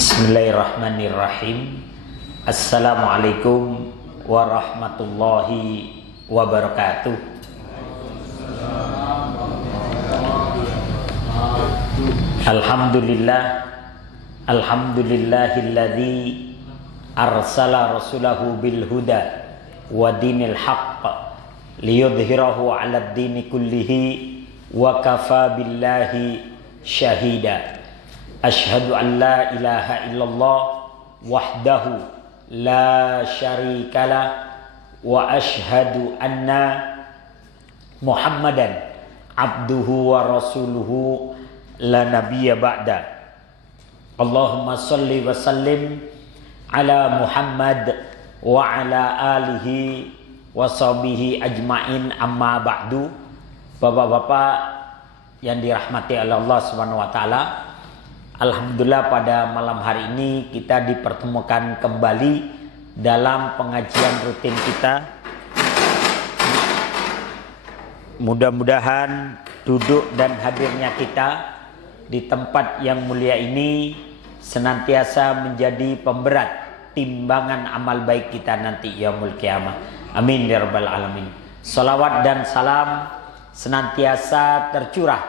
Bismillahirrahmanirrahim. Assalamualaikum warahmatullahi wabarakatuh. Alhamdulillahilladzi arsala rasulahu bil huda wa dinil haqq liyudhhirahu 'alad dini kullihi wa kafa billahi syahida. Asyhadu an la ilaha illallah wahdahu la syarikalah wa asyhadu anna Muhammadan abduhu wa rasuluhu la nabiyya ba'da. Allahumma salli wa sallim ala Muhammad wa ala alihi wa sahbihi ajmain, amma ba'du. Bapak-bapak yang dirahmati oleh Allah Subhanahu wa taala, alhamdulillah pada malam hari ini kita dipertemukan kembali dalam pengajian rutin kita. Mudah-mudahan duduk dan hadirnya kita di tempat yang mulia ini senantiasa menjadi pemberat timbangan amal baik kita nanti yaumul qiyamah. Amin ya rabbal alamin. Salawat dan salam senantiasa tercurah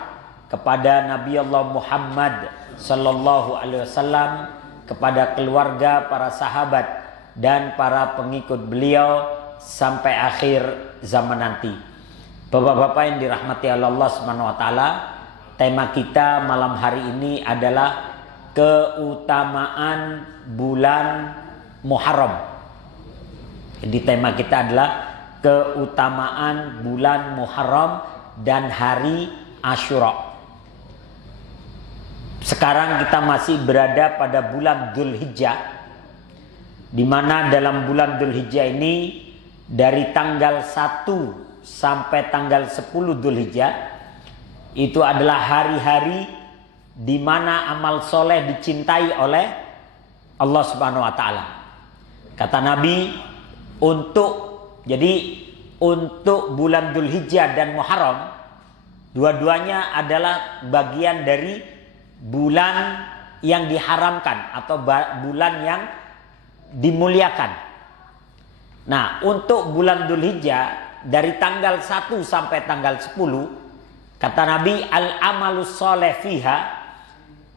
kepada Nabi Allah Muhammad sallallahu alaihi wasallam, kepada keluarga, para sahabat dan para pengikut beliau sampai akhir zaman nanti. Bapak-bapak yang dirahmati oleh Allah Subhanahu wa taala, tema kita malam hari ini adalah keutamaan bulan Muharram. Jadi tema kita adalah keutamaan bulan Muharram dan hari Asyura. Sekarang kita masih berada pada bulan Dzulhijjah, di mana dalam bulan Dzulhijjah ini dari tanggal 1 sampai tanggal 10 Dzulhijjah itu adalah hari-hari di mana amal soleh dicintai oleh Allah Subhanahu wa taala. Kata Nabi, untuk bulan Dzulhijjah dan Muharram, dua-duanya adalah bagian dari bulan yang diharamkan atau bulan yang dimuliakan. Nah, untuk bulan Dzulhijjah dari tanggal 1 sampai tanggal 10, kata Nabi, al-amalus soleh fiha,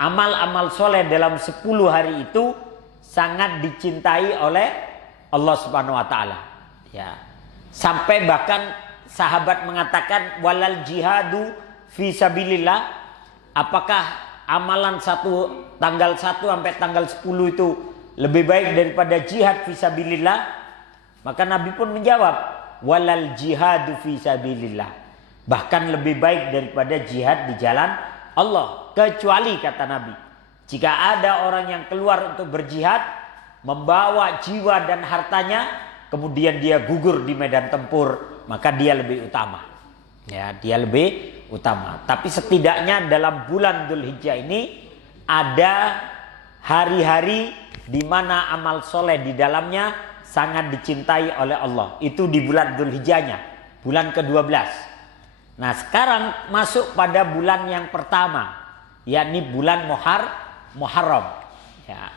amal-amal soleh dalam 10 hari itu sangat dicintai oleh Allah Subhanahu wa taala. Ya. Sampai bahkan sahabat mengatakan, walal jihadu fi sabilillah, apakah amalan tanggal 1 sampai tanggal 10 itu lebih baik daripada jihad fisabilillah? Maka Nabi pun menjawab, walal jihadu fisabilillah, bahkan lebih baik daripada jihad di jalan Allah. Kecuali, kata Nabi, jika ada orang yang keluar untuk berjihad, membawa jiwa dan hartanya, kemudian dia gugur di medan tempur, maka dia lebih utama. Ya, dia lebih utama. Tapi setidaknya dalam bulan Dzulhijjah ini ada hari-hari di mana amal soleh di dalamnya sangat dicintai oleh Allah. Itu di bulan Dzulhijjahnya, bulan ke-12. Nah, sekarang masuk pada bulan yang pertama, yakni bulan Muharram. Ya.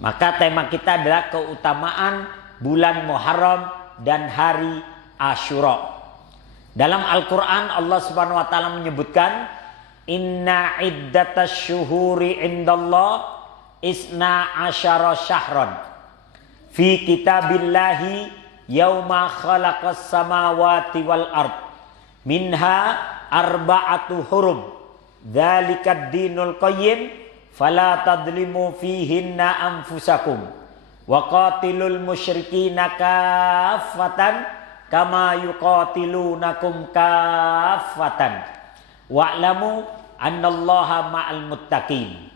Maka tema kita adalah keutamaan bulan Muharram dan hari Asyura. Dalam Al-Quran Allah Subhanahu wa taala menyebutkan, inna iddatas syuhuri indallah isna asyara syahran fi kitabillahi yauma khalaqas samawati wal ard minha arba'atu hurum dzalikad dinul qayyim fala tadlimu fihinna anfusakum wa qatilul musyrikina kaffatan kama yuqatilunakum kaffatan wa'lamu annallaha ma'al muttaqin.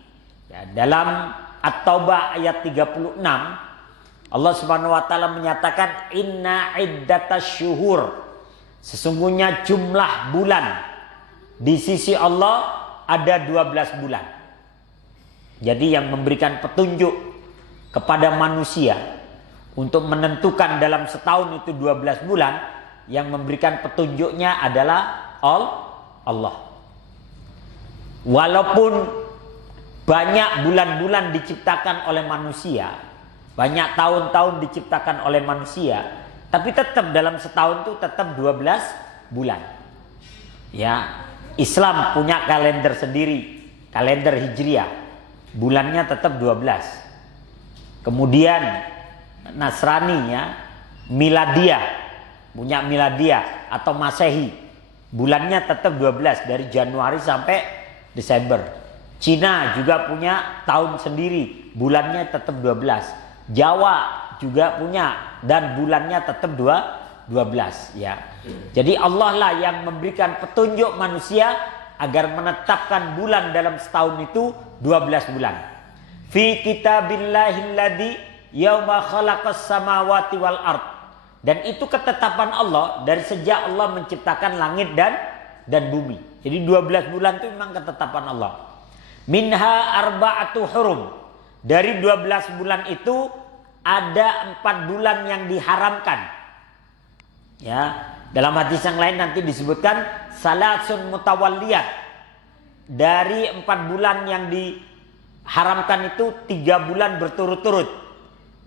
Ya, dalam At-Taubah ayat 36 Allah Subhanahu wa taala menyatakan, inna iddatas syuhur, sesungguhnya jumlah bulan di sisi Allah ada 12 bulan. Jadi yang memberikan petunjuk kepada manusia untuk menentukan dalam setahun itu 12 bulan, yang memberikan petunjuknya adalah Allah. Walaupun banyak bulan-bulan diciptakan oleh manusia, banyak tahun-tahun diciptakan oleh manusia, tapi tetap dalam setahun itu tetap 12 bulan. Ya, Islam punya kalender sendiri, kalender Hijriah. Bulannya tetap 12. Kemudian Nasrani ya, Miladiyah, punya Miladiyah atau Masehi. Bulannya tetap 12 dari Januari sampai Desember. Cina juga punya tahun sendiri, bulannya tetap 12. Jawa juga punya dan bulannya tetap 12 ya. Jadi Allah lah yang memberikan petunjuk manusia agar menetapkan bulan dalam setahun itu 12 bulan. Fi kitabillahilladzi yauma khalaqas samawati wal ard. Dan itu ketetapan Allah dari sejak Allah menciptakan langit dan bumi. Jadi 12 bulan itu memang ketetapan Allah. Minha arba'atu hurum. Dari 12 bulan itu ada 4 bulan yang diharamkan. Ya, dalam hadis yang lain nanti disebutkan salasun mutawalliyat. Dari 4 bulan yang diharamkan itu 3 bulan berturut-turut.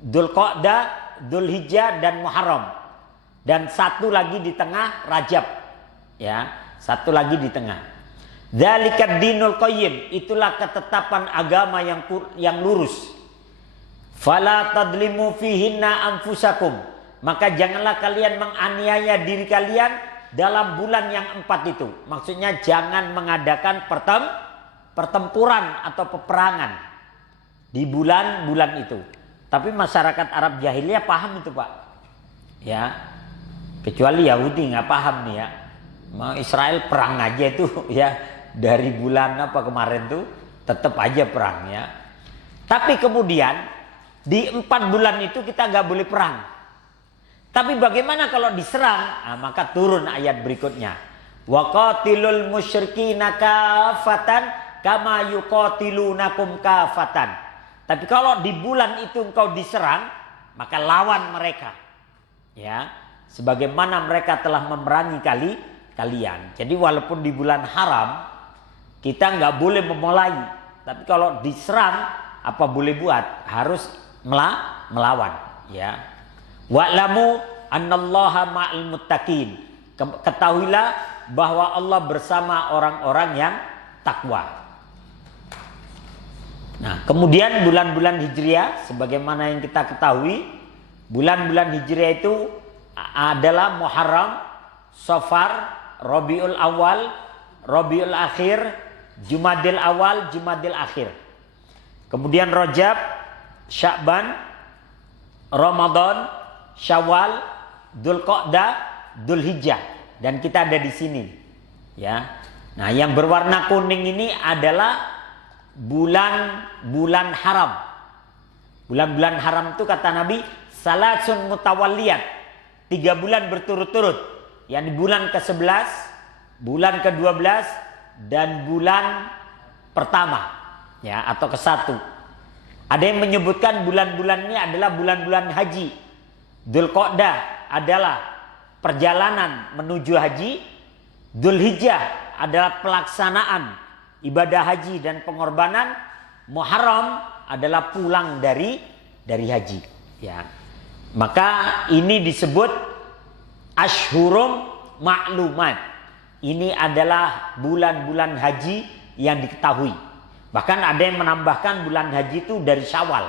Dzulqa'dah, Dzulhijjah dan Muharram. Dan satu lagi di tengah Rajab. Ya, satu lagi di tengah. Dzalika dinul qayyim, itulah ketetapan agama yang lurus. Fala tadlimu fihinna anfusakum, maka janganlah kalian menganiaya diri kalian dalam bulan yang 4 itu. Maksudnya jangan mengadakan pertempuran atau peperangan di bulan-bulan itu. Tapi masyarakat Arab jahiliyah paham itu, Pak. Ya, kecuali Yahudi nggak paham nih ya. Mau Israel perang aja itu ya, dari bulan apa kemarin tuh tetap aja perang ya. Tapi kemudian di 4 bulan itu kita nggak boleh perang. Tapi bagaimana kalau diserang? Nah, maka turun ayat berikutnya. Wa qatilul musyrikina kafatan kama yuqatilunakum kafatan. Tapi kalau di bulan itu engkau diserang, maka lawan mereka. Ya, sebagaimana mereka telah memerangi kalian. Jadi walaupun di bulan haram kita nggak boleh memulai. Tapi kalau diserang, apa boleh buat? Harus melawan. Ya. Wa'lamu annallaha ma'al muttaqin. Ketahuilah bahwa Allah bersama orang-orang yang takwa. Nah, kemudian bulan-bulan Hijriah sebagaimana yang kita ketahui, bulan-bulan Hijriah itu adalah Muharram, Safar, Rabiul Awal, Rabiul Akhir, Jumadil Awal, Jumadil Akhir. Kemudian Rajab, Sya'ban, Ramadan, Syawal, Dzulqa'dah, Dzulhijjah, dan kita ada di sini. Ya. Nah, yang berwarna kuning ini adalah bulan-bulan haram. Bulan-bulan haram itu kata Nabi salasun mutawalliyat, 3 bulan berturut-turut. Yang di bulan ke-11, bulan ke-12 dan bulan pertama ya, atau ke-1. Ada yang menyebutkan bulan-bulan ini adalah bulan-bulan haji. Dzulqa'dah adalah perjalanan menuju haji. Dzulhijjah adalah pelaksanaan ibadah haji dan pengorbanan. Muharram adalah pulang dari haji. Ya, maka ini disebut Ashhurum Ma'lumat. Ini adalah bulan-bulan haji yang diketahui. Bahkan ada yang menambahkan bulan haji itu dari Syawal.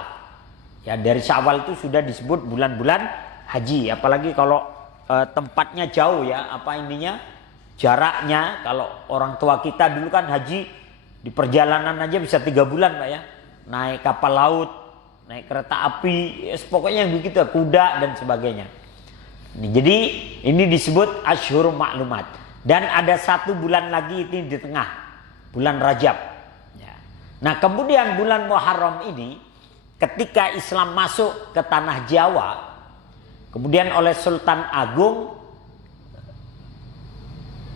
Ya, dari Syawal itu sudah disebut bulan-bulan haji. Apalagi kalau tempatnya jauh ya, apa ininya, jaraknya. Kalau orang tua kita dulu kan haji di perjalanan aja bisa 3 bulan, Pak ya. Naik kapal laut, naik kereta api, pokoknya yang begitu, kuda dan sebagainya. Jadi ini disebut Ashhur Ma'lumat. Dan ada 1 bulan lagi ini di tengah, bulan Rajab. Ya. Nah, kemudian bulan Muharram ini ketika Islam masuk ke tanah Jawa, kemudian oleh Sultan Agung,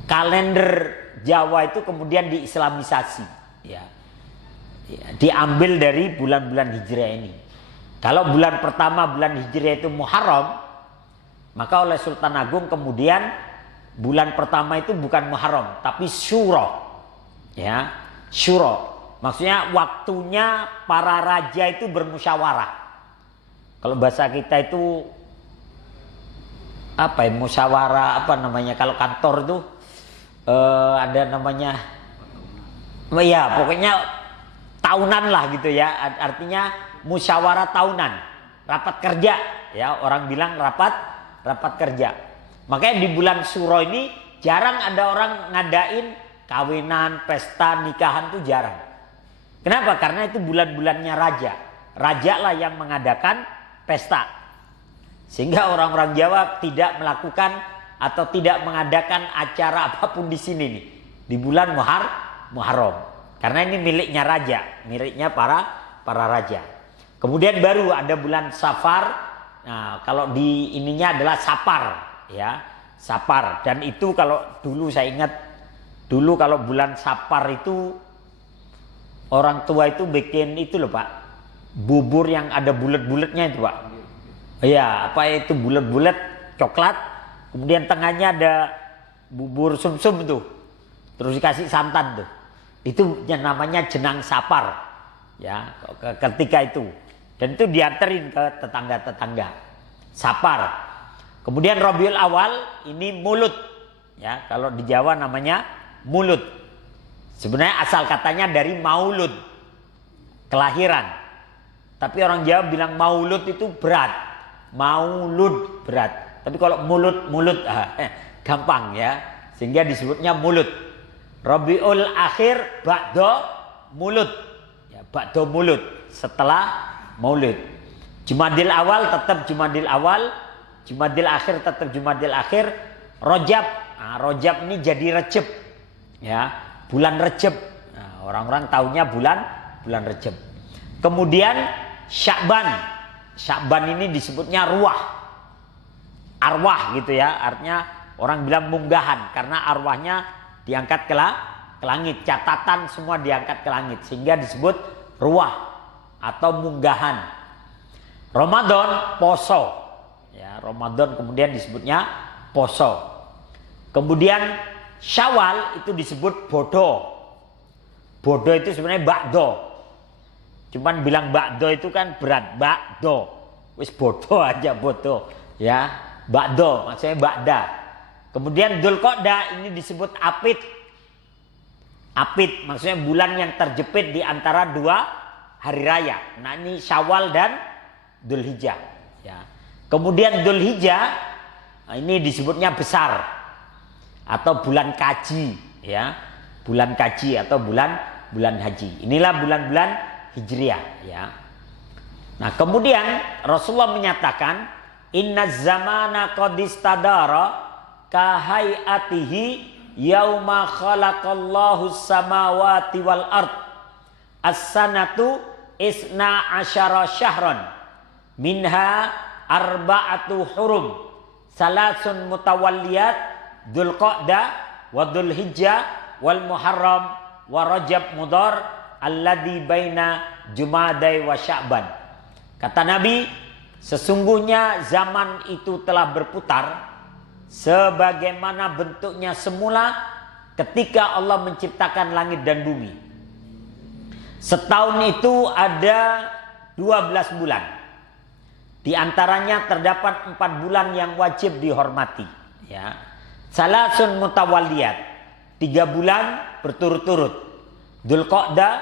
kalender Jawa itu kemudian diislamisasi. Ya, diambil dari bulan-bulan Hijriah ini. Kalau bulan pertama bulan Hijriah itu Muharram, maka oleh Sultan Agung kemudian bulan pertama itu bukan Muharram tapi Syuro. Ya, Syuro. Maksudnya waktunya para raja itu bermusyawarah. Kalau bahasa kita itu apa ya, musyawarah apa namanya, kalau kantor itu ada namanya, ya pokoknya tahunan lah gitu ya, artinya musyawarah tahunan, rapat kerja ya, orang bilang rapat kerja. Makanya di bulan Syuro ini jarang ada orang ngadain kawinan, pesta, nikahan, tuh jarang. Kenapa? Karena itu bulan-bulannya raja lah yang mengadakan pesta. Sehingga orang-orang Jawa tidak melakukan atau tidak mengadakan acara apapun di sini nih, di bulan Muharram. Karena ini miliknya raja, miliknya para raja. Kemudian baru ada bulan Safar. Nah, kalau di ininya adalah Sapar, ya, Sapar. Dan itu kalau dulu saya ingat, dulu kalau bulan Sapar itu orang tua itu bikin itu loh Pak, bubur yang ada bulat-bulatnya itu Pak. Iya, apa itu, bulat-bulat coklat, kemudian tengahnya ada bubur sumsum tuh, terus dikasih santan tuh. Itu yang namanya jenang Sapar, ya, ketika itu. Dan itu dianterin ke tetangga-tetangga. Sapar. Kemudian Rabiul Awal ini Mulut, ya, kalau di Jawa namanya Mulut. Sebenarnya asal katanya dari maulud, kelahiran. Tapi orang Jawa bilang maulud itu berat. Maulud berat, tapi kalau mulut gampang ya, sehingga disebutnya mulut. Rabiul Akhir ba'da mulut, ya, ba'da mulut, setelah maulid. Jumadil Awal tetap Jumadil Awal, Jumadil Akhir tetap Jumadil Akhir. Rajab, nah, Rajab ini jadi Recep, ya, bulan Recep. Nah, orang-orang tahunya bulan Recep. Kemudian Sya'ban. Sya'ban ini disebutnya ruah, arwah gitu ya, artinya orang bilang munggahan karena arwahnya diangkat ke langit, catatan semua diangkat ke langit sehingga disebut ruah atau munggahan. Ramadan poso, ya, Ramadan kemudian disebutnya poso. Kemudian Syawal itu disebut bodo. Bodo itu sebenarnya bakdo. Cuman bilang bakdo itu kan berat, bakdo. Wis bodoh aja, bodoh, ya. Bakdo maksudnya bakda. Kemudian Dzulqa'dah ini disebut apit. Apit maksudnya bulan yang terjepit di antara dua hari raya. Nah, ini Syawal dan Dzulhijjah, ya. Kemudian Dzulhijjah, nah, ini disebutnya besar atau bulan kaji, ya. Bulan kaji atau bulan haji. Inilah bulan-bulan Hijriah, ya. Nah, kemudian Rasulullah menyatakan inna zamana qad istadara ka hayatihi yauma khalaqallahu samawati wal ard as-sanatu isna asyara syahran minha arba'atu hurum salasun mutawalliyat Dzulqa'dah wa Dzulhijjah wal Muharram wa Rajab Mudhar alladzi baina Jumadai wa Sya'ban. Kata Nabi, sesungguhnya zaman itu telah berputar sebagaimana bentuknya semula ketika Allah menciptakan langit dan bumi. Setahun itu ada 12 bulan. Di antaranya terdapat 4 bulan yang wajib dihormati, ya. Salasun mutawalliyat, 3 bulan berturut-turut. Dzulqa'dah,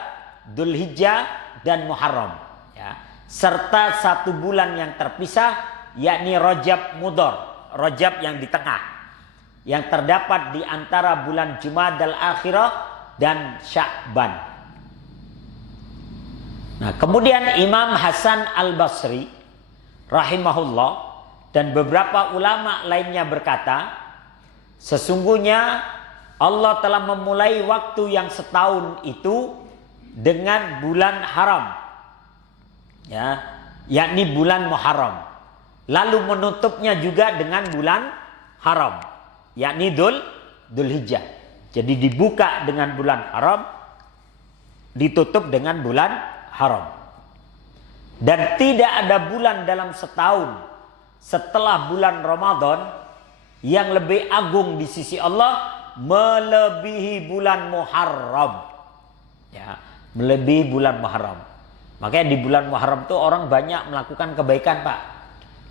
Dzulhijjah dan Muharram, ya. Serta 1 bulan yang terpisah yakni Rajab Mudhar, Rajab yang di tengah, yang terdapat di antara bulan Jumadal Akhirah dan Sya'ban. Nah, kemudian Imam Hasan Al-Basri rahimahullah dan beberapa ulama lainnya berkata, sesungguhnya Allah telah memulai waktu yang setahun itu dengan bulan haram, ya, yakni bulan Muharram. Lalu menutupnya juga dengan bulan haram, yakni Dzulhijjah. Jadi dibuka dengan bulan haram, ditutup dengan bulan haram. Dan tidak ada bulan dalam setahun setelah bulan Ramadan yang lebih agung di sisi Allah melebihi bulan Muharram, ya. melebihi bulan Muharram. Makanya di bulan Muharram tuh orang banyak melakukan kebaikan, Pak.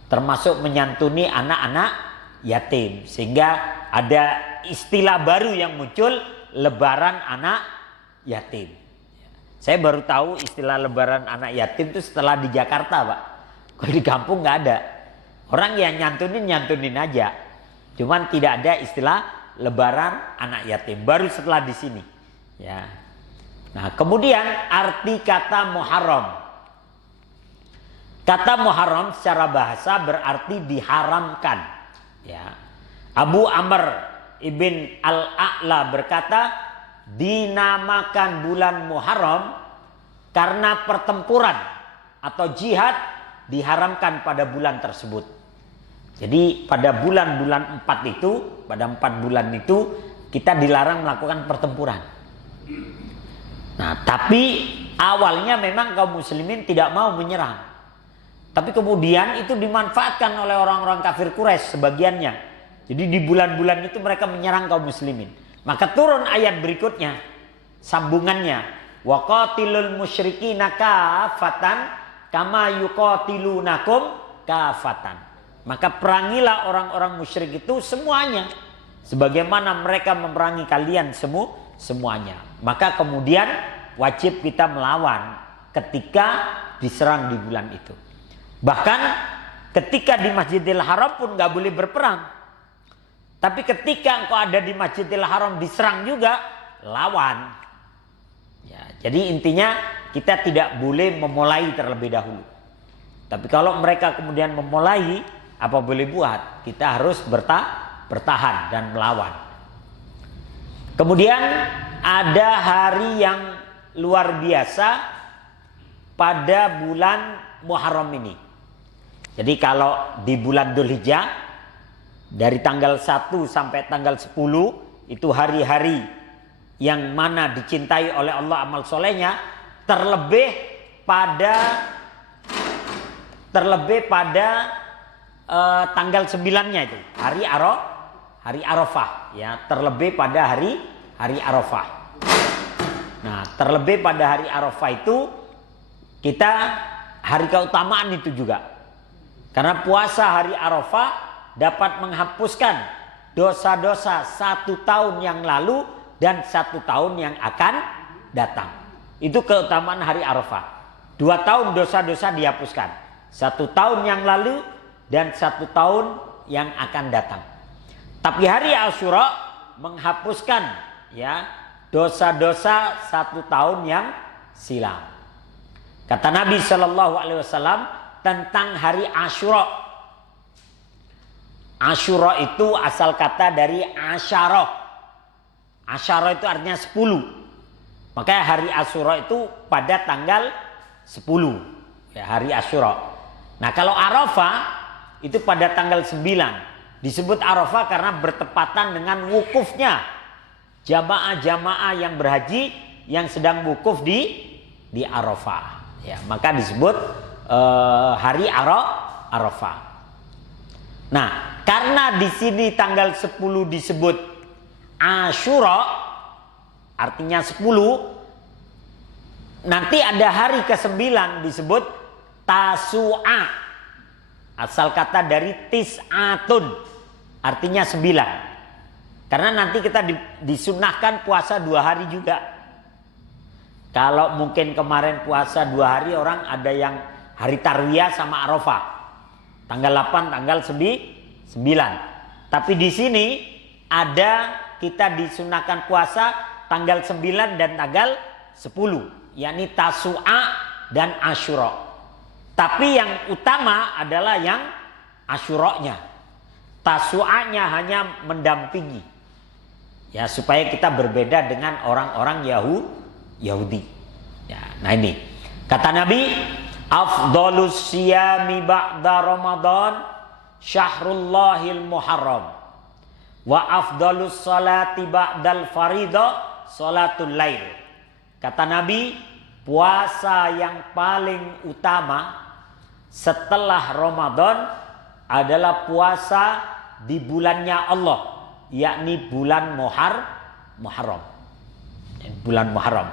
Termasuk menyantuni anak-anak yatim. Sehingga ada istilah baru yang muncul, lebaran anak yatim. Saya baru tahu istilah lebaran anak yatim itu setelah di Jakarta, Pak. Kalau di kampung nggak ada. Orang yang nyantunin aja. Cuman tidak ada istilah lebaran anak yatim. Baru setelah di sini. Ya. Nah, kemudian arti kata Muharram. Kata Muharram secara bahasa berarti diharamkan. Ya. Abu Amr ibn Al-A'la berkata, dinamakan bulan Muharram karena pertempuran atau jihad diharamkan pada bulan tersebut. Jadi pada bulan-bulan 4 itu, pada 4 bulan itu kita dilarang melakukan pertempuran. Nah, tapi awalnya memang kaum muslimin tidak mau menyerang. Tapi kemudian itu dimanfaatkan oleh orang-orang kafir Quraisy sebagiannya. Jadi di bulan-bulan itu mereka menyerang kaum muslimin. Maka turun ayat berikutnya, sambungannya, wa qatilul musyrikina kafatan kama yuqatilunakum kafatan. Maka perangilah orang-orang musyrik itu semuanya, sebagaimana mereka memerangi kalian semuanya. Maka kemudian wajib kita melawan ketika diserang di bulan itu. Bahkan ketika di Masjidil Haram pun nggak boleh berperang. Tapi ketika engkau ada di Masjidil Haram diserang juga, lawan. Ya, jadi intinya kita tidak boleh memulai terlebih dahulu. Tapi kalau mereka kemudian memulai, apa boleh buat? Kita harus bertahan dan melawan. Kemudian ada hari yang luar biasa pada bulan Muharram ini. Jadi kalau di bulan Dzulhijjah dari tanggal 1 sampai tanggal 10 itu hari-hari yang mana dicintai oleh Allah amal solehnya, terlebih pada tanggal 9-nya itu hari Arafah, ya, terlebih pada hari Arafah. Nah, terlebih pada hari Arafah itu kita hari keutamaan itu juga. Karena puasa hari Arafah dapat menghapuskan dosa-dosa 1 tahun yang lalu dan 1 tahun yang akan datang. Itu keutamaan hari Arafah. 2 tahun dosa-dosa dihapuskan. 1 tahun yang lalu dan 1 tahun yang akan datang. Tapi hari Asyura menghapuskan, ya, dosa-dosa 1 tahun yang silam. Kata Nabi Shallallahu Alaihi Wasallam tentang hari Asyura. Asyura itu asal kata dari asyarah. Asyarah itu artinya 10. Makanya hari Asyura itu pada tanggal 10. Ya, hari Asyura. Nah, kalau Arafah itu pada tanggal 9. Disebut Arafah karena bertepatan dengan wukufnya jamaah-jamaah yang berhaji yang sedang wukuf di Arafah. Ya, maka disebut hari Arafah. Nah, karena di sini tanggal 10 disebut Asyura, artinya 10, nanti ada hari ke-9 disebut Tasu'a. Asal kata dari tis'atun, artinya 9. Karena nanti kita disunahkan puasa 2 hari juga. Kalau mungkin kemarin puasa 2 hari, orang ada yang hari Tarwiyah sama Arafah. Tanggal 8, tanggal 9. Tapi di sini ada kita disunahkan puasa tanggal 9 dan tanggal 10. Yakni Tasu'a dan Asyura. Tapi yang utama adalah yang Asyuranya. Tasu'anya hanya mendampingi. Ya, supaya kita berbeda dengan orang-orang Yahudi. Ya, nah ini. Kata Nabi, afdhalus siyami ba'da Ramadan syahrullahil Muharram. Wa afdhalus salati ba'dal faridah salatul lail. Kata Nabi, puasa yang paling utama setelah Ramadan adalah puasa di bulannya Allah, yakni bulan Muharram. Bulan Muharram.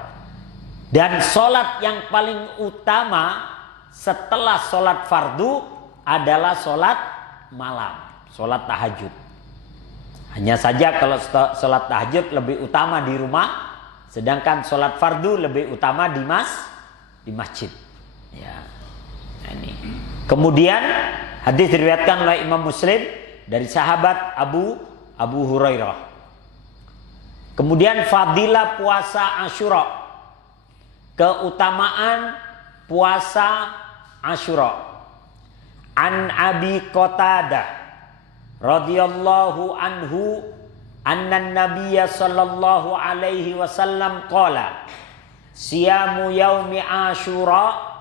Dan sholat yang paling utama setelah sholat fardu adalah sholat malam, sholat tahajud. Hanya saja kalau sholat tahajud lebih utama di rumah, sedangkan sholat fardu lebih utama di masjid. Ya. Nah, ini. Kemudian hadis diriwayatkan oleh Imam Muslim dari sahabat Abu Hurairah. Kemudian fadilah puasa Asyura. Keutamaan puasa Asyura. An Abi Qatadah radhiyallahu anhu anna Nabiyya sallallahu alaihi wasallam qala siyamu yaumi Asyura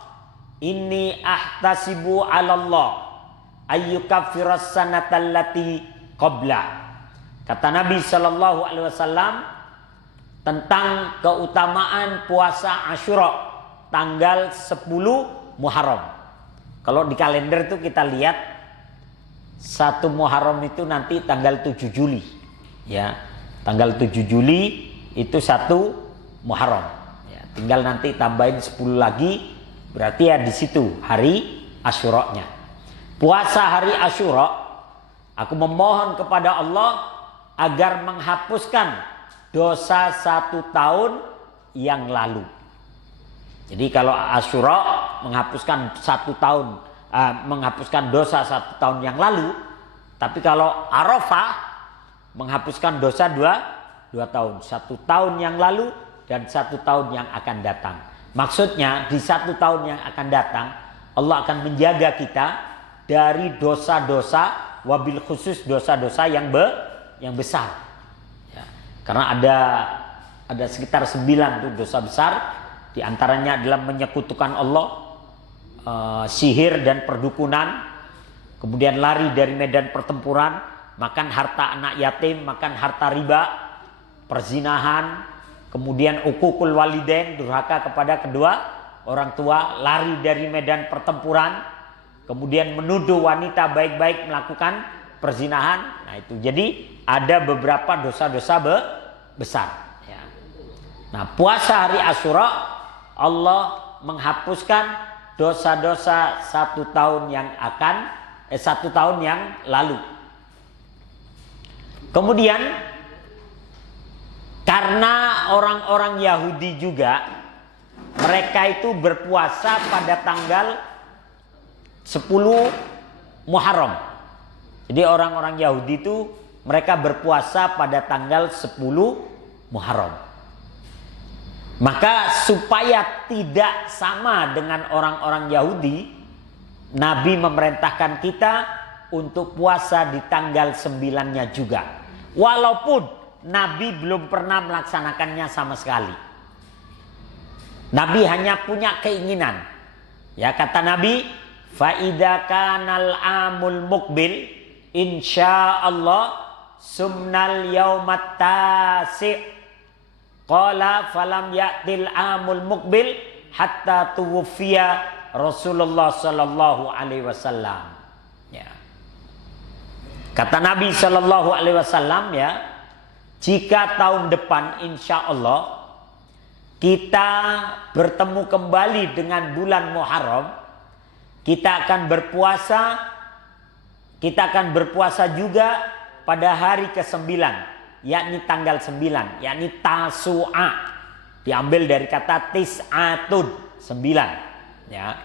inni ahtasibu 'ala Allah ayyukaffiras sanatal lati qabla. Kata Nabi sallallahu alaihi wasallam tentang keutamaan puasa Asyura tanggal 10 Muharram. Kalau di kalender itu kita lihat 1 Muharram itu nanti tanggal 7 Juli. Ya, tanggal 7 Juli itu 1 Muharram. Ya, tinggal nanti tambahin 10 lagi, berarti ya di situ hari Asyura-nya. Puasa hari Asyura, aku memohon kepada Allah agar menghapuskan dosa 1 tahun yang lalu. Jadi kalau Asyura menghapuskan 1 tahun, menghapuskan dosa 1 tahun yang lalu, tapi kalau Arafah menghapuskan dosa 2 tahun, 1 tahun yang lalu dan 1 tahun yang akan datang. Maksudnya di 1 tahun yang akan datang Allah akan menjaga kita dari dosa-dosa, wabil khusus dosa-dosa yang besar. Karena ada sekitar 9 tuh dosa besar, di antaranya adalah menyekutukan Allah, sihir dan perdukunan, kemudian lari dari medan pertempuran, makan harta anak yatim, makan harta riba, perzinahan, kemudian ukukul walidain, durhaka kepada kedua orang tua, lari dari medan pertempuran, kemudian menuduh wanita baik-baik melakukan perzinahan. Nah itu jadi ada beberapa dosa-dosa besar. Ya. Nah puasa hari Asyura Allah menghapuskan dosa-dosa 1 tahun yang 1 tahun yang lalu. Kemudian karena orang-orang Yahudi juga mereka itu berpuasa pada tanggal 10 Muharram. Jadi orang-orang Yahudi itu mereka berpuasa pada tanggal 10 Muharram. Maka supaya tidak sama dengan orang-orang Yahudi, Nabi memerintahkan kita untuk puasa di tanggal 9-nya juga. Walaupun Nabi belum pernah melaksanakannya sama sekali. Nabi hanya punya keinginan. Ya kata Nabi, fa idza kanal amul muqbil insyaallah sumnal yaumat tasi' qala falam ya'til amul muqbil hatta tuwfiya Rasulullah sallallahu alaihi wasallam. Ya. Kata Nabi sallallahu alaihi wasallam ya, jika tahun depan insyaallah kita bertemu kembali dengan bulan Muharram, kita akan berpuasa juga pada hari ke-9, yakni tanggal 9, yakni Tasu'a. Diambil dari kata tis'atun, 9. Ya.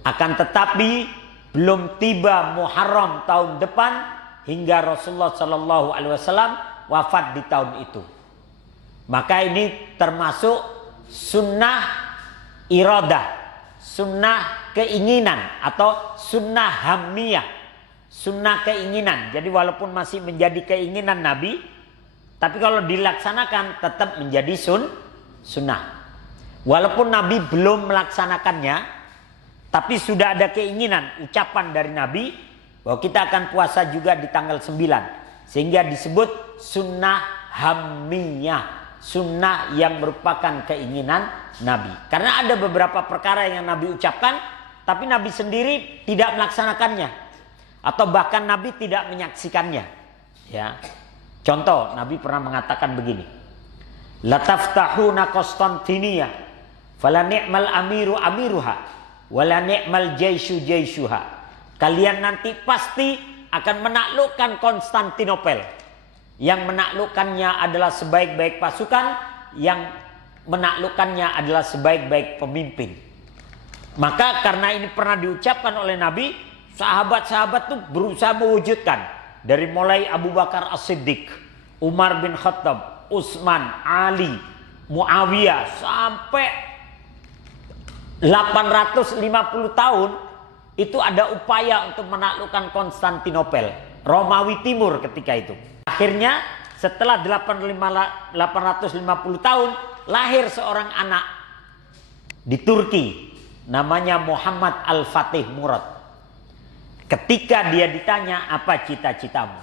Akan tetapi belum tiba Muharram tahun depan hingga Rasulullah Shallallahu Alaihi Wasallam wafat di tahun itu. Maka ini termasuk sunnah iradah, sunnah keinginan atau sunnah hamiyah. Sunnah keinginan. Jadi walaupun masih menjadi keinginan Nabi, tapi kalau dilaksanakan tetap menjadi sunnah. Walaupun Nabi belum melaksanakannya, tapi sudah ada keinginan, ucapan dari Nabi bahwa kita akan puasa juga di tanggal 9. Sehingga disebut sunnah hamiyah, sunnah yang merupakan keinginan Nabi. Karena ada beberapa perkara yang Nabi ucapkan, tapi Nabi sendiri tidak melaksanakannya. Atau bahkan Nabi tidak menyaksikannya. Ya. Contoh, Nabi pernah mengatakan begini. Lataftahuna Konstantinia Fala ni'mal amiru amiruha wala ni'mal jaisyu jaishuha. Kalian nanti pasti akan menaklukkan Konstantinopel. Yang menaklukkannya adalah sebaik-baik pasukan, yang menaklukkannya adalah sebaik-baik pemimpin. Maka karena ini pernah diucapkan oleh Nabi, sahabat-sahabat tuh berusaha mewujudkan. Dari mulai Abu Bakar As-Siddiq, Umar bin Khattab, Utsman, Ali, Muawiyah, sampai 850 tahun itu ada upaya untuk menaklukkan Konstantinopel, Romawi Timur ketika itu. Akhirnya setelah 850 tahun lahir seorang anak di Turki namanya Muhammad Al-Fatih Murad. Ketika dia ditanya apa cita-citamu,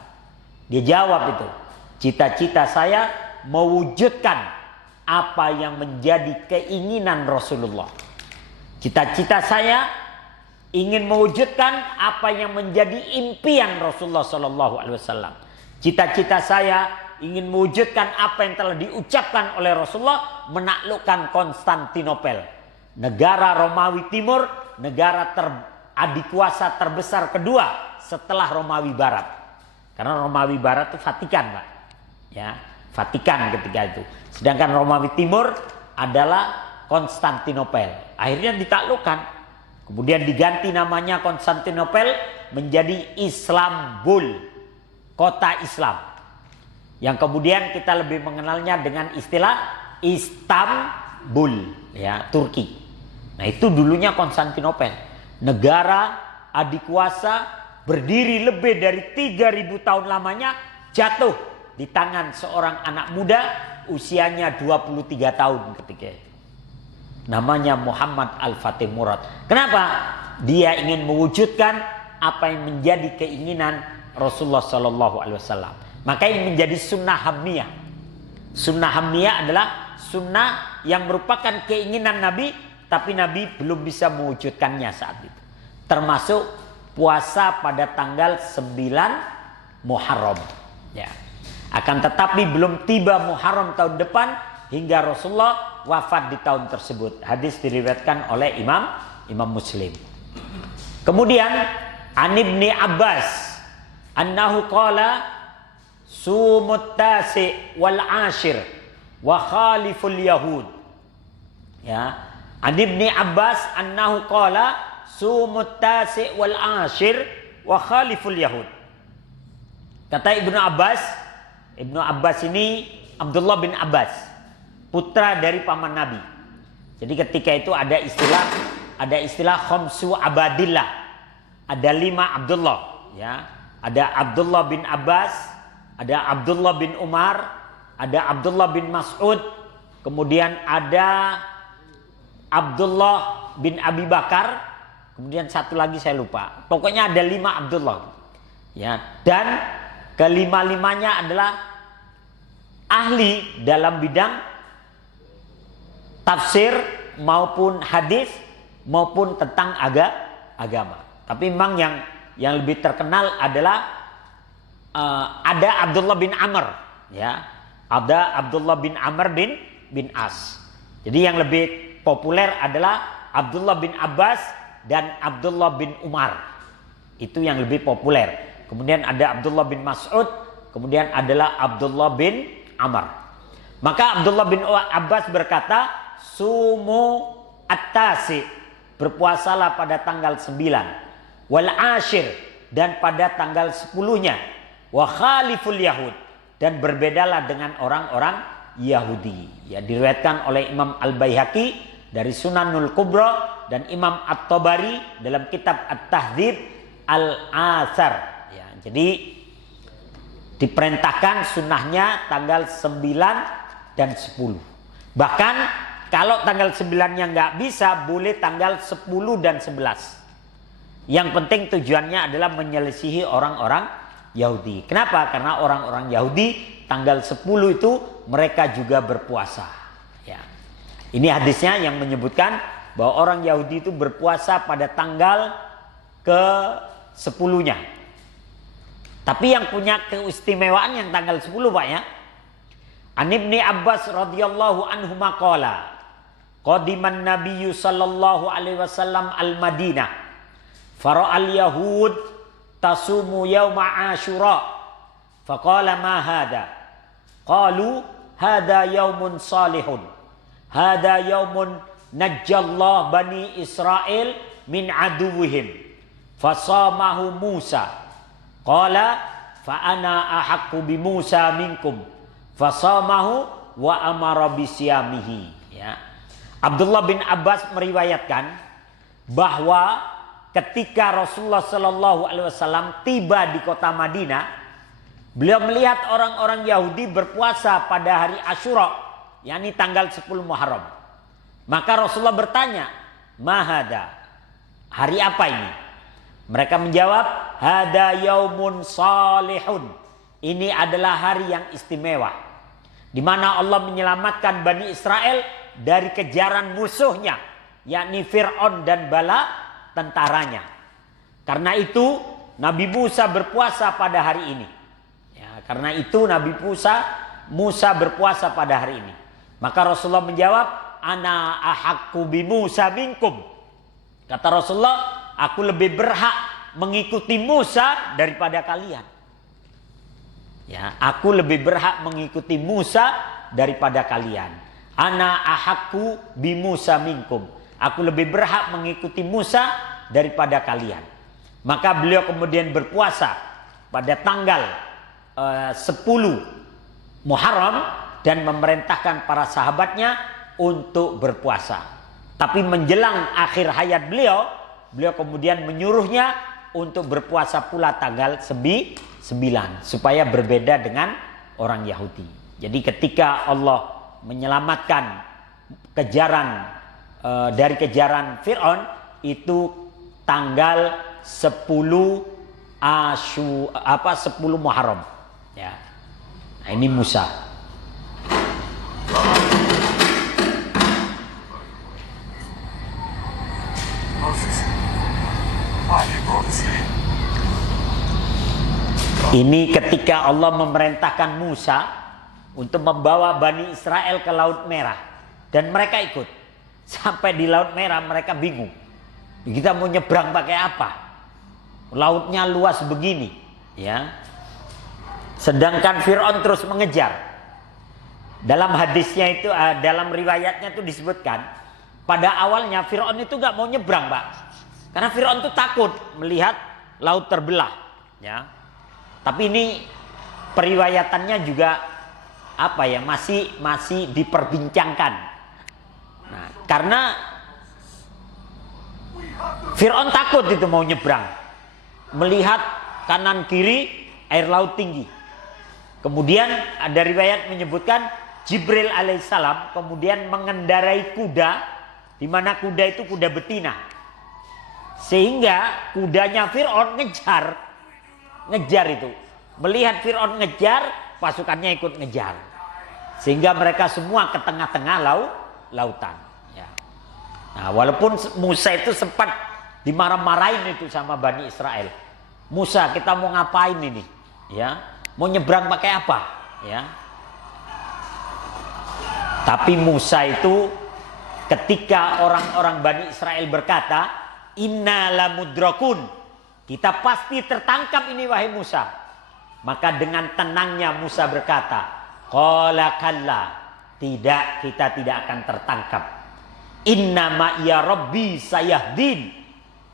dia jawab itu, cita-cita saya mewujudkan apa yang menjadi keinginan Rasulullah. Cita-cita saya ingin mewujudkan apa yang menjadi impian Rasulullah SAW. Cita-cita saya ingin mewujudkan apa yang telah diucapkan oleh Rasulullah, menaklukkan Konstantinopel, negara Romawi Timur, negara adikuasa terbesar kedua setelah Romawi Barat. Karena Romawi Barat itu Vatikan, Pak. Ya, Vatikan ketika itu. Sedangkan Romawi Timur adalah Konstantinopel. Akhirnya ditaklukkan. Kemudian diganti namanya Konstantinopel menjadi Istanbul, kota Islam. Yang kemudian kita lebih mengenalnya dengan istilah Istanbul, ya, Turki. Nah, itu dulunya Konstantinopel. Negara adikuasa berdiri lebih dari 3000 tahun lamanya, jatuh di tangan seorang anak muda usianya 23 tahun ketika itu. Namanya Muhammad Al-Fatih Murad. Kenapa? Dia ingin mewujudkan apa yang menjadi keinginan Rasulullah SAW. Maka ini menjadi sunnah hamniyah. Sunnah hamniyah adalah sunnah yang merupakan keinginan Nabi, tapi Nabi belum bisa mewujudkannya saat itu. Termasuk puasa pada tanggal 9 Muharram. Ya. Akan tetapi belum tiba Muharram tahun depan hingga Rasulullah wafat di tahun tersebut. Hadis diriwayatkan oleh Imam Muslim. Kemudian An Ibni Abbas annahu qala sumut tasi wal ashir wa khaliful yahud. Ya. An Ibni Abbas annahu qala sumut tasi wal ashir wa khaliful yahud. Kata Ibnu Abbas ini Abdullah bin Abbas, putra dari paman Nabi. Jadi ketika itu ada istilah khamsu abadillah. Ada 5 Abdullah, ya. Ada Abdullah bin Abbas, ada Abdullah bin Umar, ada Abdullah bin Mas'ud, kemudian ada Abdullah bin Abi Bakar, kemudian satu lagi saya lupa. Pokoknya ada 5 Abdullah. Ya, dan kelima-limanya adalah ahli dalam bidang tafsir maupun hadis maupun tentang agama. Tapi memang yang lebih terkenal adalah ada Abdullah bin Amr, ya. Ada Abdullah bin Amr bin As. Jadi yang lebih populer adalah Abdullah bin Abbas dan Abdullah bin Umar. Itu yang lebih populer. Kemudian ada Abdullah bin Mas'ud, kemudian adalah Abdullah bin Amr. Maka Abdullah bin Abbas berkata, sumu at-tasi, berpuasalah pada tanggal 9, wal ashir, dan pada tanggal 10-nya, wa khaliful yahud, dan berbedalah dengan orang-orang Yahudi. Ya, diriwayatkan oleh Imam Al-Baihaqi dari Sunanul Kubra dan Imam At-Tabari dalam kitab At-Tahdzib Al-Athar. Ya, jadi diperintahkan sunnahnya tanggal 9 dan 10. Bahkan kalau tanggal 9-nya nggak bisa, boleh tanggal 10 dan 11. Yang penting tujuannya adalah menyelisihi orang-orang Yahudi. Kenapa? Karena orang-orang Yahudi tanggal 10 itu mereka juga berpuasa. Ya. Ini hadisnya yang menyebutkan bahwa orang Yahudi itu berpuasa pada tanggal ke-10-nya. Tapi yang punya keistimewaan yang tanggal 10, Pak, ya. An Ibni Abbas radhiyallahu anhu maqala qadiman nabiyyu sallallahu alaihi wasallam al-Madinah fara'al yahud tasumu yawma Asyura faqala ma hadha qalu hadha yaumun salihun hadha yaumun najjallah bani Israel min aduwihim fasamahu Musa qala fa ana ahaqqu bi Musa minkum fasamahu wa amara bisyamihi. Ya. Abdullah bin Abbas meriwayatkan bahwa ketika Rasulullah Shallallahu Alaihi Wasallam tiba di kota Madinah, beliau melihat orang-orang Yahudi berpuasa pada hari Asyura, yakni tanggal 10 Muharram. Maka Rasulullah bertanya, "Mahada? Hari apa ini?" Mereka menjawab, "Hada yaumun salihun." Ini adalah hari yang istimewa, di mana Allah menyelamatkan Bani Israel dari kejaran musuhnya, yakni Fir'aun dan bala tentaranya. Karena itu Nabi Musa berpuasa pada hari ini. Ya, karena itu Nabi Musa berpuasa pada hari ini. Maka Rasulullah menjawab, "Ana ahaqqu bi Musa minkum." Kata Rasulullah, aku lebih berhak mengikuti Musa daripada kalian. Ya, aku lebih berhak mengikuti Musa daripada kalian. Ana ahaqqu bi Musa minkum. Aku lebih berhak mengikuti Musa daripada kalian. Maka beliau kemudian berpuasa pada tanggal 10 Muharram dan memerintahkan para sahabatnya untuk berpuasa. Tapi menjelang akhir hayat beliau kemudian menyuruhnya untuk berpuasa pula tanggal 9 supaya berbeda dengan orang Yahudi. Jadi ketika Allah menyelamatkan dari kejaran Fir'aun itu tanggal 10 Muharram. Ya. Nah, ini Musa. Ini ketika Allah memerintahkan Musa untuk membawa Bani Israel ke Laut Merah. Dan mereka ikut. Sampai di Laut Merah mereka bingung. Kita mau nyebrang pakai apa? Lautnya luas begini. Ya. Sedangkan Fir'aun terus mengejar. Dalam hadisnya itu, dalam riwayatnya itu disebutkan. Pada awalnya Fir'aun itu gak mau nyebrang, Pak. Karena Fir'aun itu takut melihat laut terbelah. Ya. Tapi ini periwayatannya juga masih diperbincangkan. Nah, karena Fir'aun takut itu mau nyebrang, melihat kanan kiri air laut tinggi. Kemudian ada riwayat menyebutkan Jibril alaihissalam kemudian mengendarai kuda, di mana kuda itu kuda betina, sehingga kudanya Fir'aun ngejar itu. Melihat Fir'aun ngejar, pasukannya ikut ngejar. Sehingga mereka semua ke tengah-tengah lautan. Ya. Nah, walaupun Musa itu sempat dimarah-marahin itu sama Bani Israel. Musa, kita mau ngapain ini? Ya, mau nyebrang pakai apa? Ya. Tapi Musa itu ketika orang-orang Bani Israel berkata, "Inna lamudrakun." Kita pasti tertangkap ini wahai Musa. Maka dengan tenangnya Musa berkata, "Qala kalla." Tidak, kita tidak akan tertangkap. "Inna ma'iya rabbi sayahdin."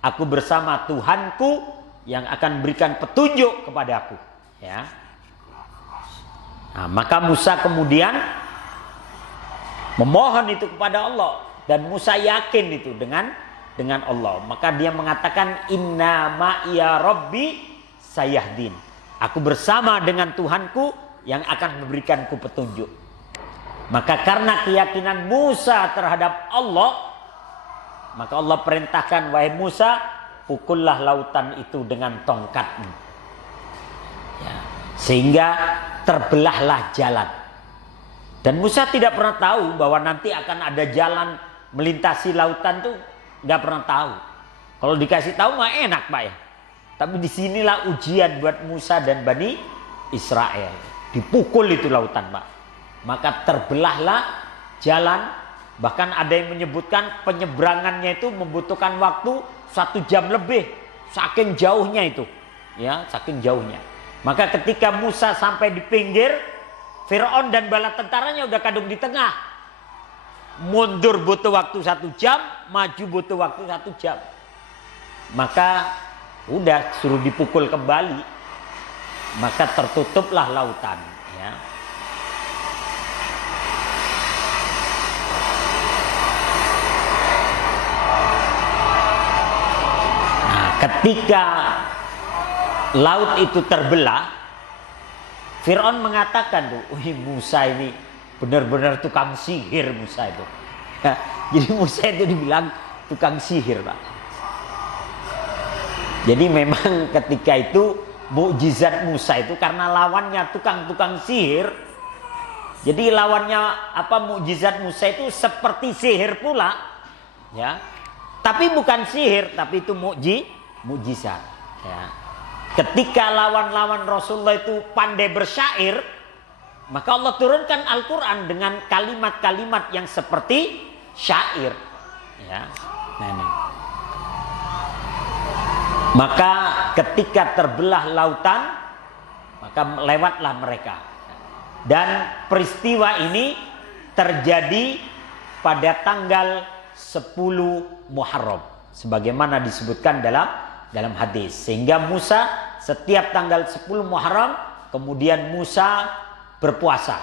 Aku bersama Tuhanku yang akan berikan petunjuk kepadaku. Ya. Nah, maka Musa kemudian memohon itu kepada Allah. Dan Musa yakin itu dengan Allah. Maka dia mengatakan, "Inna ma'iya rabbi sayahdin." Aku bersama dengan Tuhanku yang akan memberikanku petunjuk. Maka karena keyakinan Musa terhadap Allah, maka Allah perintahkan, "Wahai Musa, pukullah lautan itu dengan tongkatmu." Ya, sehingga terbelahlah jalan. Dan Musa tidak pernah tahu bahwa nanti akan ada jalan melintasi lautan tuh. Nggak pernah tahu. Kalau dikasih tahu mah enak, Pak ya. Tapi disinilah ujian buat Musa dan Bani Israel. Dipukul itu lautan, Pak. Maka terbelahlah jalan Bahkan ada yang menyebutkan penyeberangannya itu membutuhkan waktu 1 jam lebih, saking jauhnya itu, ya, saking jauhnya. Maka ketika Musa sampai di pinggir, Firaun dan bala tentaranya udah kadung di tengah. Mundur butuh waktu 1 jam, maju butuh waktu 1 jam. Maka udah suruh dipukul kembali, maka tertutuplah lautan, ya. Nah, ketika laut itu terbelah, Fir'aun mengatakan tuh, wih, Musa ini benar-benar tukang sihir Musa itu. Ya, jadi Musa itu dibilang tukang sihir, Pak. Jadi memang ketika itu mukjizat Musa itu karena lawannya tukang-tukang sihir. Jadi lawannya mukjizat Musa itu seperti sihir pula, ya. Tapi bukan sihir, tapi itu mukjizat, ya. Ketika lawan-lawan Rasulullah itu pandai bersyair, maka Allah turunkan Al-Quran dengan kalimat-kalimat yang seperti syair, ya. Nah, ini. Maka ketika terbelah lautan, maka lewatlah mereka. Dan peristiwa ini terjadi pada tanggal 10 Muharram, sebagaimana disebutkan dalam hadis. Sehingga Musa setiap tanggal 10 Muharram kemudian Musa berpuasa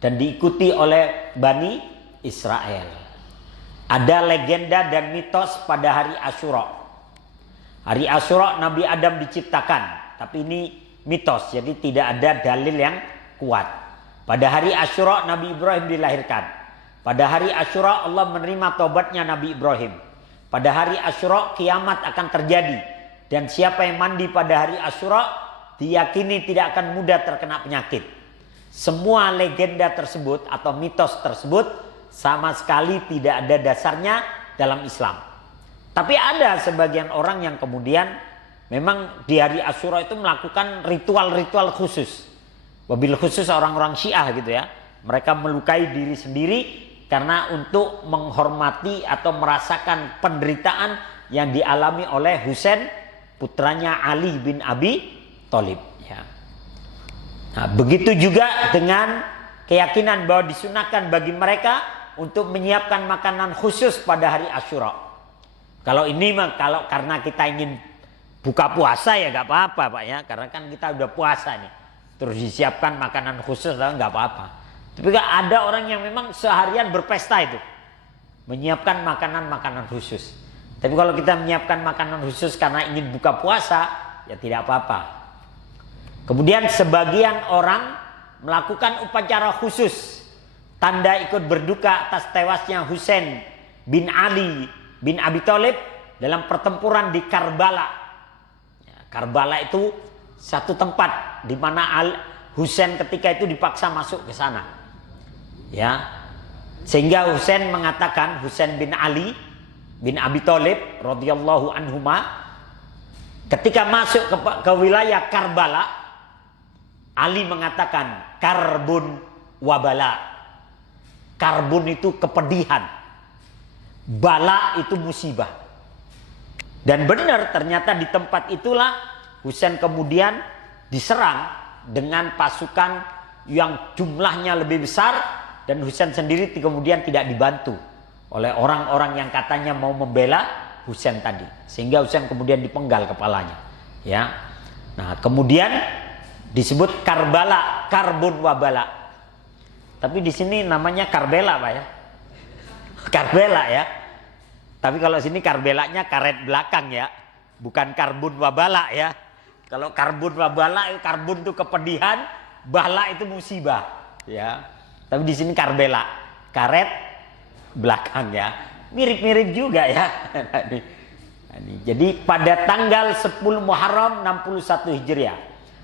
dan diikuti oleh Bani Israel. Ada legenda dan mitos pada hari Asyura. Hari Asyura Nabi Adam diciptakan, tapi ini mitos, jadi tidak ada dalil yang kuat. Pada hari Asyura Nabi Ibrahim dilahirkan. Pada hari Asyura Allah menerima taubatnya Nabi Ibrahim. Pada hari Asyura kiamat akan terjadi, dan siapa yang mandi pada hari Asyura diyakini tidak akan mudah terkena penyakit. Semua legenda tersebut atau mitos tersebut sama sekali tidak ada dasarnya dalam Islam. Tapi ada sebagian orang yang kemudian memang di hari Asyura itu melakukan ritual-ritual khusus. Wabil khusus orang-orang Syiah gitu ya. Mereka melukai diri sendiri karena untuk menghormati atau merasakan penderitaan yang dialami oleh Husain, putranya Ali bin Abi Thalib, ya. Nah, begitu juga dengan keyakinan bahwa disunahkan bagi mereka untuk menyiapkan makanan khusus pada hari Asyura. Kalau ini mah karena kita ingin buka puasa ya nggak apa-apa, Pak, ya, karena kan kita udah puasa nih, terus disiapkan makanan khusus nggak apa-apa. Tapi ada orang yang memang seharian berpesta itu, menyiapkan makanan-makanan khusus. Tapi kalau kita menyiapkan makanan khusus karena ingin buka puasa, ya tidak apa-apa. Kemudian sebagian orang melakukan upacara khusus, tanda ikut berduka atas tewasnya Husain bin Ali bin Abi Thalib dalam pertempuran di Karbala. Ya, Karbala itu satu tempat di mana Husain ketika itu dipaksa masuk ke sana. Ya, sehingga Husain mengatakan, Husain bin Ali bin Abi Thalib radhiyallahu anhuma, ketika masuk ke wilayah Karbala, Ali mengatakan karbun wabala. Karbun itu kepedihan, bala itu musibah. Dan benar, ternyata di tempat itulah Husain kemudian diserang dengan pasukan yang jumlahnya lebih besar, dan Husain sendiri kemudian tidak dibantu oleh orang-orang yang katanya mau membela Husain tadi, sehingga Husain kemudian dipenggal kepalanya, ya. Nah, kemudian disebut Karbala, karbun wabala. Tapi di sini namanya Karbela, Pak, ya. Karbela, ya. Tapi kalau sini Karbelanya karet belakang, ya, bukan karbun wabala, ya. Kalau karbun wabala, karbun itu kepedihan, bala itu musibah, ya. Tapi di sini Karbela, karet belakang, ya. Mirip-mirip juga, ya. Jadi pada tanggal 10 Muharram 61 Hijriah,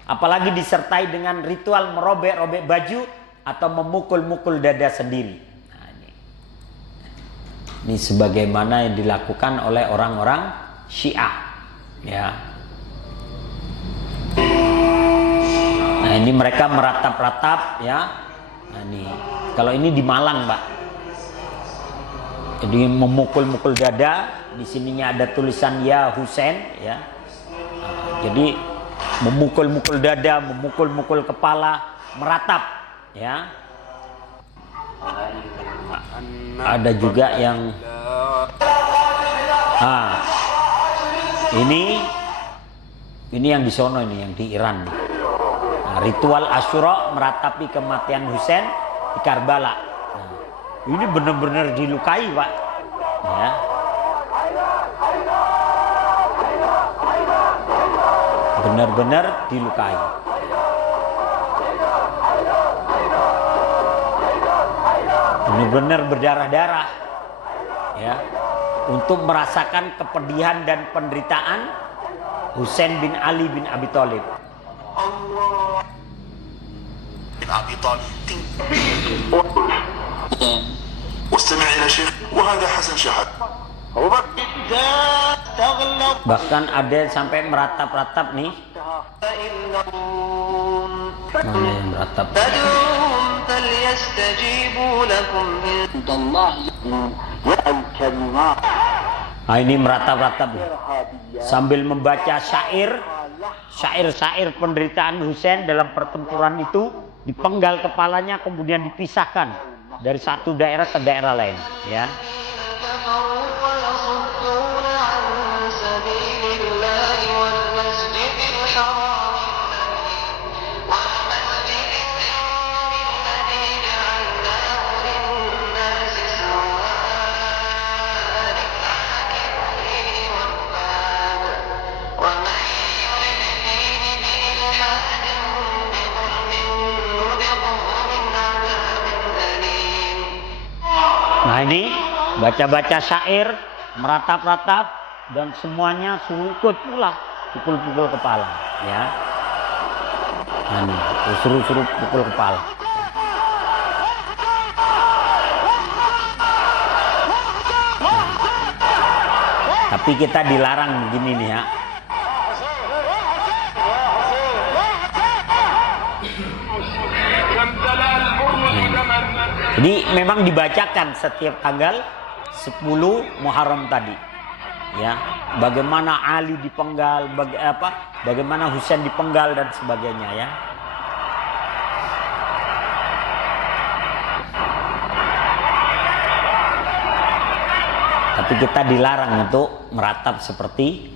apalagi disertai dengan ritual merobek-robek baju atau memukul-mukul dada sendiri. Nah, ini sebagaimana yang dilakukan oleh orang-orang Syiah, ya. Nah, ini mereka meratap-ratap, ya. Nah, ini kalau ini di Malang, Pak. Jadi memukul-mukul dada, di sininya ada tulisan ya Husain ya. Jadi memukul-mukul dada, memukul-mukul kepala, meratap ya. Ada juga yang ini yang di sono, ini yang di Iran nih. Nah, ritual Asyura meratapi kematian Husain di Karbala. Nah, ini benar-benar dilukai, Pak. Ya. Benar-benar dilukai. Benar-benar berdarah-darah. Ya. Untuk merasakan kepedihan dan penderitaan Husain bin Ali bin Abi Thalib. bin Abi Thalib. واستمع إلى شيخ وهذا حسن شحات. Bahkan ada sampai meratap-ratap nih. Mana yang meratap? Nah, ini meratap-ratap sambil membaca syair penderitaan Husain dalam pertempuran itu, dipenggal kepalanya kemudian dipisahkan dari satu daerah ke daerah lain ya. Nah ini baca-baca syair, meratap-ratap, dan semuanya suruh ikut pula pukul-pukul kepala ya. Nah ini suruh pukul kepala. Tapi kita dilarang begini nih ya. Jadi memang dibacakan setiap tanggal 10 Muharram tadi. Ya, bagaimana Ali dipenggal, bagaimana Husain dipenggal dan sebagainya ya. Tapi kita dilarang untuk meratap seperti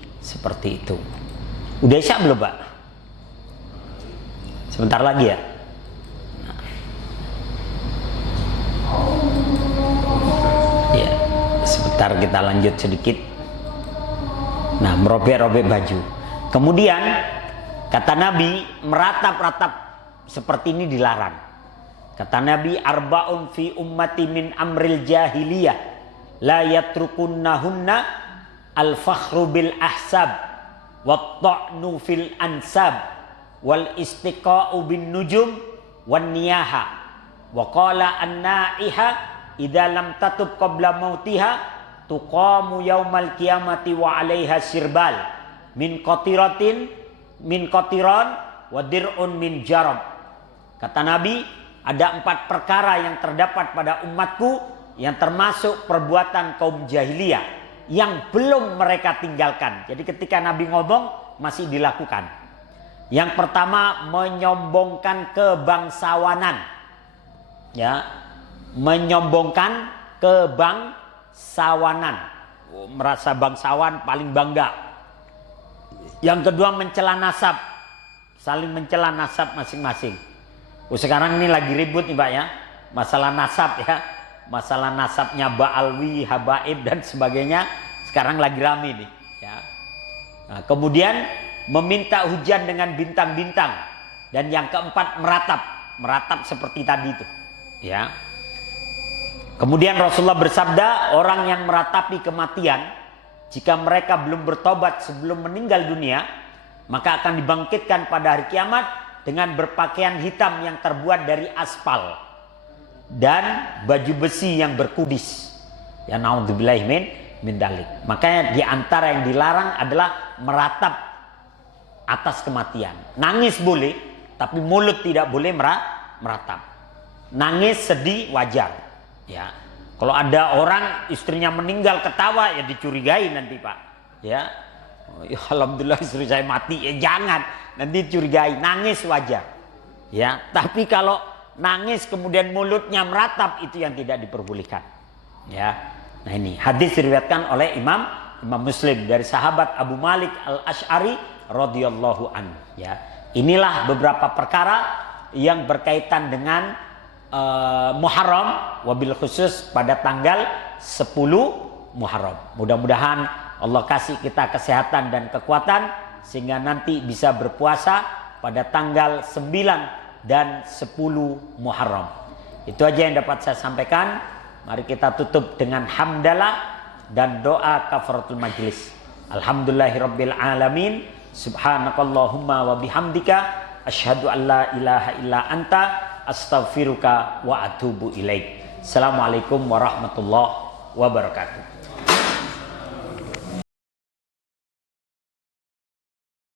itu. Udah Isya belum, Pak? Sebentar lagi ya. Sebentar kita lanjut sedikit. Nah, merobek-robek baju. Kemudian kata Nabi, meratap-ratap seperti ini dilarang. Kata Nabi, arba'un fi ummati min amril jahiliyah la yatrukunnahunna al-fakhru bil ahsab wat ta'nu fil ansab wal istiqa'u bin nujum wan niyaha wa qala an-na'iha idza lam tatub qabla mautiha tuqamu yaumal qiyamati wa 'alaiha sirbal min qatiran wa dir'un min jarab. Kata Nabi, ada 4 perkara yang terdapat pada umatku yang termasuk perbuatan kaum jahiliyah yang belum mereka tinggalkan. Jadi ketika Nabi ngomong masih dilakukan. Yang pertama, menyombongkan kebangsawanan. Ya, menyombongkan kebangsawanan, merasa bangsawan paling bangga. Yang kedua, mencela nasab, saling mencela nasab masing-masing. Sekarang ini lagi ribut nih Pak ya, masalah nasab ya, masalah nasabnya Ba'alwi, Habaib dan sebagainya, sekarang lagi rame nih ya. Nah, kemudian meminta hujan dengan bintang-bintang, dan yang keempat meratap seperti tadi itu ya. Kemudian Rasulullah bersabda, orang yang meratapi kematian, jika mereka belum bertobat sebelum meninggal dunia, maka akan dibangkitkan pada hari kiamat dengan berpakaian hitam yang terbuat dari aspal dan baju besi yang berkudis. Ya naudzubillahi min dalik. Makanya di antara yang dilarang adalah meratap atas kematian. Nangis boleh, tapi mulut tidak boleh meratap. Nangis sedih wajar. Ya, Kalau ada orang istrinya meninggal ketawa ya dicurigai nanti Pak. Ya, oh, ya alhamdulillah istri saya mati, ya jangan, nanti curigai, nangis wajar. Ya, tapi kalau nangis kemudian mulutnya meratap itu yang tidak diperbolehkan. Ya, nah ini hadis diriwayatkan oleh Imam Muslim dari sahabat Abu Malik Al-Asy'ari radhiyallahu anhu. Ya, inilah beberapa perkara yang berkaitan dengan Muharram, wabil khusus pada tanggal 10 Muharram. Mudah-mudahan Allah kasih kita kesehatan dan kekuatan sehingga nanti bisa berpuasa pada tanggal 9 dan 10 Muharram. Itu aja yang dapat saya sampaikan. Mari kita tutup dengan hamdalah dan doa kafaratul majlis. Alhamdulillahirabbil alamin. Subhanakallahumma wa bihamdika asyhadu an la ilaha illa anta astaghfiruka wa atubu ilaik. Assalamualaikum warahmatullahi wabarakatuh.